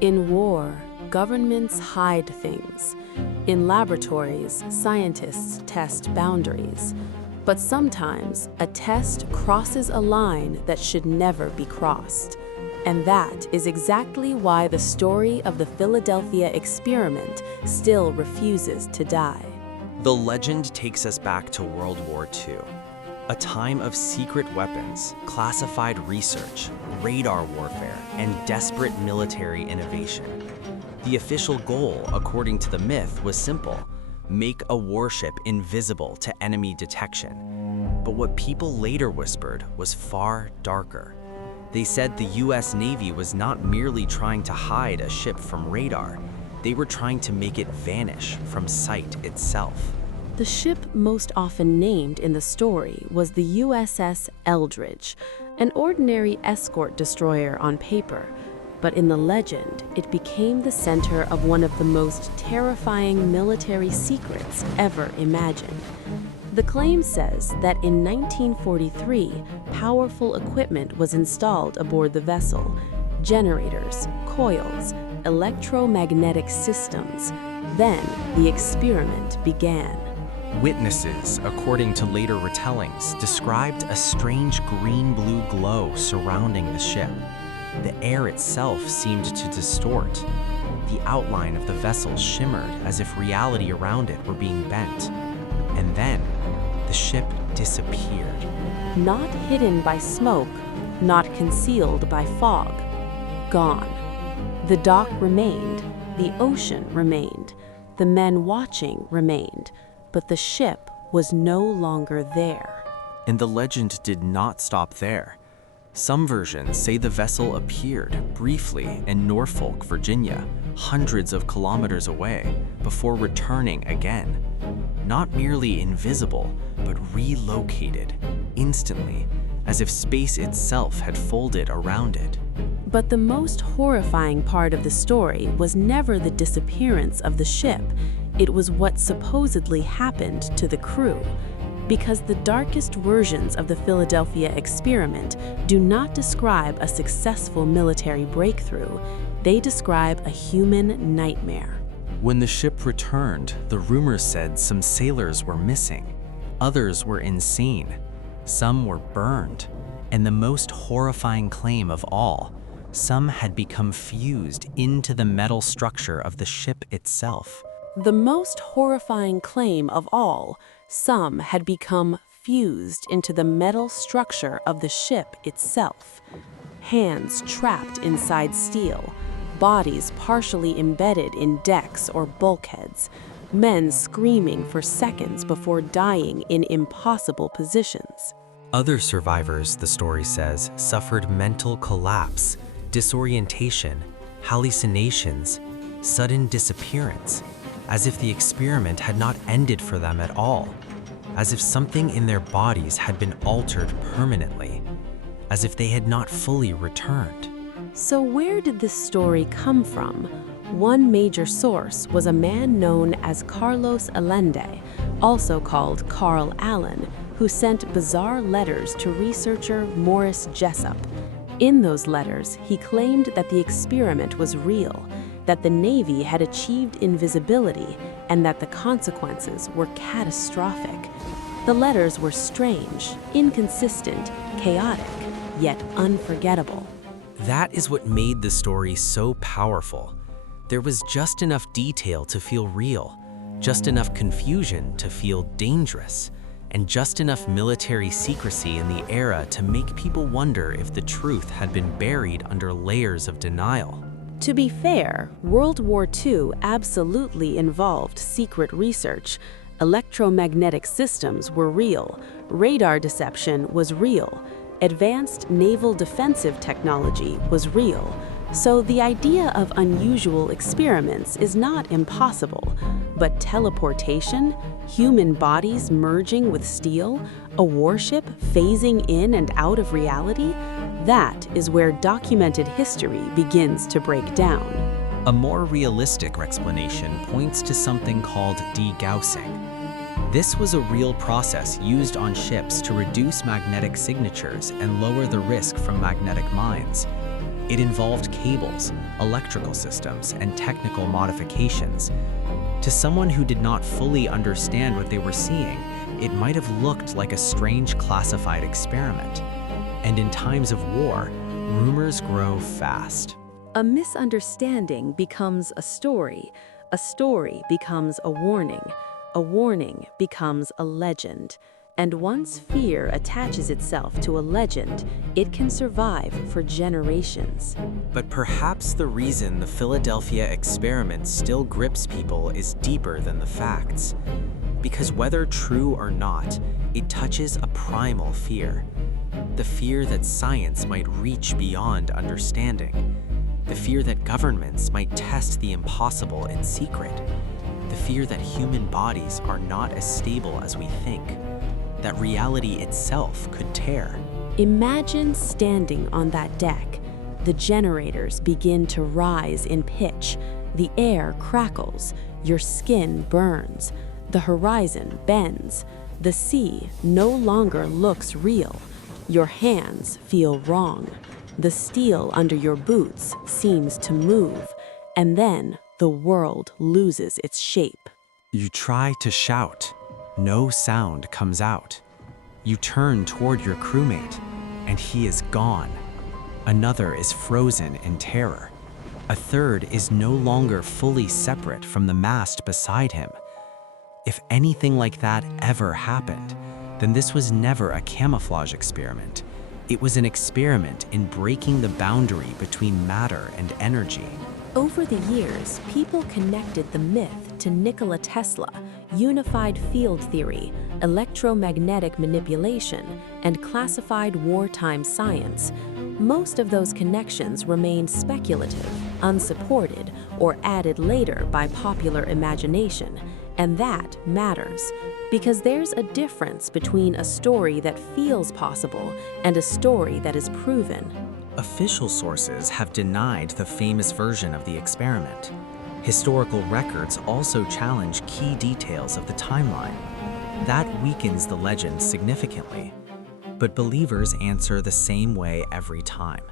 In war, governments hide things. In laboratories, scientists test boundaries. But sometimes, a test crosses a line that should never be crossed. And that is exactly why the story of the Philadelphia experiment still refuses to die. The legend takes us back to World War II, a time of secret weapons, classified research, radar warfare, and desperate military innovation. The official goal, according to the myth, was simple: make a warship invisible to enemy detection. But what people later whispered was far darker. They said the US Navy was not merely trying to hide a ship from radar, they were trying to make it vanish from sight itself. The ship most often named in the story was the USS Eldridge, an ordinary escort destroyer on paper. But in the legend, it became the center of one of the most terrifying military secrets ever imagined. The claim says that in 1943, powerful equipment was installed aboard the vessel: generators, coils, electromagnetic systems. Then the experiment began. Witnesses, according to later retellings, described a strange green-blue glow surrounding the ship. The air itself seemed to distort. The outline of the vessel shimmered as if reality around it were being bent. And then, the ship disappeared. Not hidden by smoke, not concealed by fog. Gone. The dock remained, the ocean remained, the men watching remained, but the ship was no longer there. And the legend did not stop there. Some versions say the vessel appeared briefly in Norfolk, Virginia, hundreds of kilometers away, before returning again. Not merely invisible, but relocated, instantly, as if space itself had folded around it. But the most horrifying part of the story was never the disappearance of the ship. It was what supposedly happened to the crew. Because the darkest versions of the Philadelphia experiment do not describe a successful military breakthrough, they describe a human nightmare. When the ship returned, the rumors said some sailors were missing, others were insane, some were burned, and the most horrifying claim of all, some had become fused into the metal structure of the ship itself. The most horrifying claim of all, some had become fused into the metal structure of the ship itself. Hands trapped inside steel, bodies partially embedded in decks or bulkheads, men screaming for seconds before dying in impossible positions. Other survivors, the story says, suffered mental collapse, disorientation, hallucinations, sudden disappearance, as if the experiment had not ended for them at all, as if something in their bodies had been altered permanently, as if they had not fully returned. So where did this story come from? One major source was a man known as Carlos Allende, also called Carl Allen, who sent bizarre letters to researcher Morris Jessup. In those letters, he claimed that the experiment was real, that the Navy had achieved invisibility, and that the consequences were catastrophic. The letters were strange, inconsistent, chaotic, yet unforgettable. That is what made the story so powerful. There was just enough detail to feel real, just enough confusion to feel dangerous, and just enough military secrecy in the era to make people wonder if the truth had been buried under layers of denial. To be fair, World War II absolutely involved secret research. Electromagnetic systems were real, radar deception was real, advanced naval defensive technology was real. So the idea of unusual experiments is not impossible, but teleportation, human bodies merging with steel, a warship phasing in and out of reality, that is where documented history begins to break down. A more realistic explanation points to something called degaussing. This was a real process used on ships to reduce magnetic signatures and lower the risk from magnetic mines. It involved cables, electrical systems, and technical modifications. To someone who did not fully understand what they were seeing, it might have looked like a strange classified experiment. And in times of war, rumors grow fast. A misunderstanding becomes a story becomes a warning becomes a legend. And once fear attaches itself to a legend, it can survive for generations. But perhaps the reason the Philadelphia experiment still grips people is deeper than the facts. Because whether true or not, it touches a primal fear. The fear that science might reach beyond understanding. The fear that governments might test the impossible in secret. The fear that human bodies are not as stable as we think. That reality itself could tear. Imagine standing on that deck. The generators begin to rise in pitch. The air crackles. Your skin burns. The horizon bends. The sea no longer looks real. Your hands feel wrong. The steel under your boots seems to move. And then the world loses its shape. You try to shout. No sound comes out. You turn toward your crewmate, and he is gone. Another is frozen in terror. A third is no longer fully separate from the mast beside him. If anything like that ever happened, then this was never a camouflage experiment. It was an experiment in breaking the boundary between matter and energy. Over the years, people connected the myth to Nikola Tesla, unified field theory, electromagnetic manipulation, and classified wartime science. Most of those connections remained speculative, unsupported, or added later by popular imagination. And that matters, because there's a difference between a story that feels possible and a story that is proven. Official sources have denied the famous version of the experiment. Historical records also challenge key details of the timeline. That weakens the legend significantly. But believers answer the same way every time.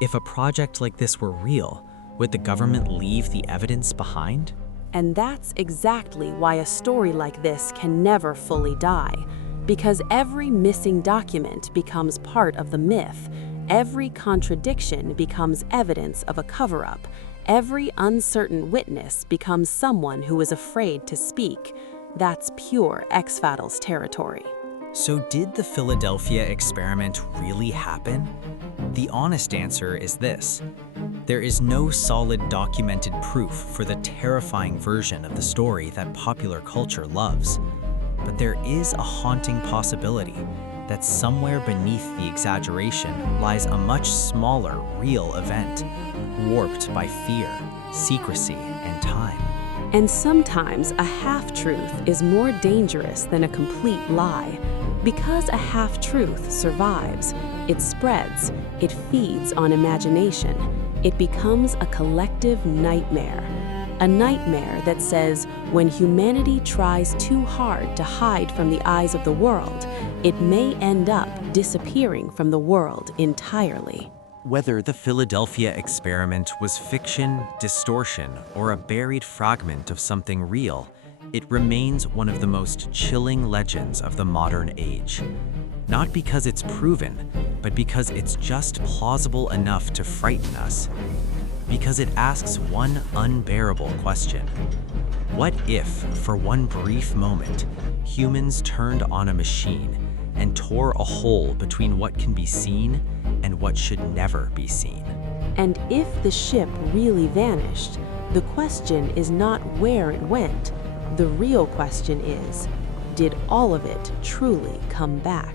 If a project like this were real, would the government leave the evidence behind? And that's exactly why a story like this can never fully die. Because every missing document becomes part of the myth. Every contradiction becomes evidence of a cover-up. Every uncertain witness becomes someone who is afraid to speak. That's pure X-Files territory. So did the Philadelphia experiment really happen? The honest answer is this. There is no solid documented proof for the terrifying version of the story that popular culture loves. But there is a haunting possibility that somewhere beneath the exaggeration lies a much smaller, real event, warped by fear, secrecy, and time. And sometimes a half-truth is more dangerous than a complete lie. Because a half-truth survives, it spreads, it feeds on imagination, it becomes a collective nightmare. A nightmare that says when humanity tries too hard to hide from the eyes of the world, it may end up disappearing from the world entirely. Whether the Philadelphia experiment was fiction, distortion, or a buried fragment of something real, it remains one of the most chilling legends of the modern age. Not because it's proven, but because it's just plausible enough to frighten us. Because it asks one unbearable question. What if, for one brief moment, humans turned on a machine and tore a hole between what can be seen and what should never be seen? And if the ship really vanished, the question is not where it went. The real question is, did all of it truly come back?